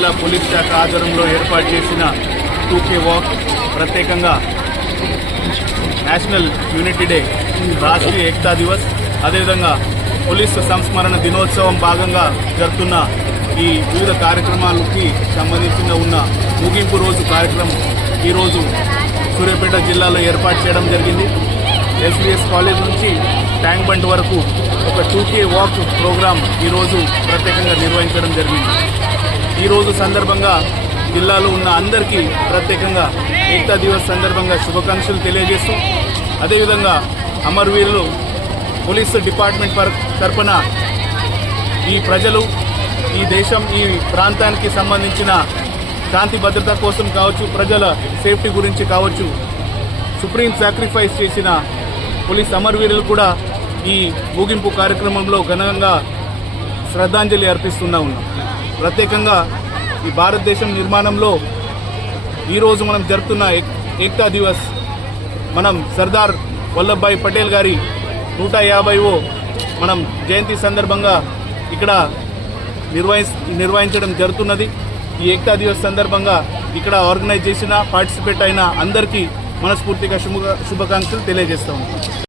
జిల్లా పోలీస్ శాఖ ఆధ్వర్యంలో ఏర్పాటు చేసిన టూకే వాక్ ప్రత్యేకంగా national unity day Rashtriya Ekta Diwas అదేవిధంగా పోలీస్ సంస్మరణ దినోత్సవం భాగంగా జరుగుతున్న ఈ వివిధ కార్యక్రమాలకి సంబంధించిన ఉన్న ముగింపు రోజు కార్యక్రమం ఈరోజు సూర్యాపేట జిల్లాలో ఏర్పాటు చేయడం జరిగింది. ఎస్బీఎస్ కాలేజ్ నుంచి ట్యాంక్ బండ్ వరకు ఒక టూకే వాక్ ప్రోగ్రాం ఈరోజు ప్రత్యేకంగా నిర్వహించడం జరిగింది. ఈరోజు సందర్భంగా జిల్లాలో ఉన్న అందరికీ ప్రత్యేకంగా ఏకతా దివస్ సందర్భంగా శుభాకాంక్షలు తెలియజేస్తూ అదేవిధంగా అమరవీరులు పోలీసు డిపార్ట్మెంట్ తరఫున ఈ ప్రజలు ఈ దేశం ఈ ప్రాంతానికి సంబంధించిన శాంతి భద్రత కోసం కావచ్చు ప్రజల సేఫ్టీ గురించి కావచ్చు సుప్రీం సాక్రిఫైస్ చేసిన పోలీస్ అమరవీరులు కూడా ఈ ముగింపు కార్యక్రమంలో ఘనంగా శ్రద్ధాంజలి అర్పిస్తున్నా ఉన్నాం. ప్రత్యేకంగా ఈ భారతదేశం నిర్మాణంలో ఈరోజు మనం జరుపుతున్న ఏక్- ఏక్తా దివస్ మనం సర్దార్ వల్లభాయ్ పటేల్ గారి నూట యాభైవో మనం జయంతి సందర్భంగా ఇక్కడ నిర్వహి నిర్వహించడం జరుగుతున్నది. ఈ ఏక్తా దివస్ సందర్భంగా ఇక్కడ ఆర్గనైజ్ చేసిన పార్టిసిపేట్ అయిన అందరికీ మనస్ఫూర్తిగా శుభ శుభాకాంక్షలు తెలియజేస్తాము.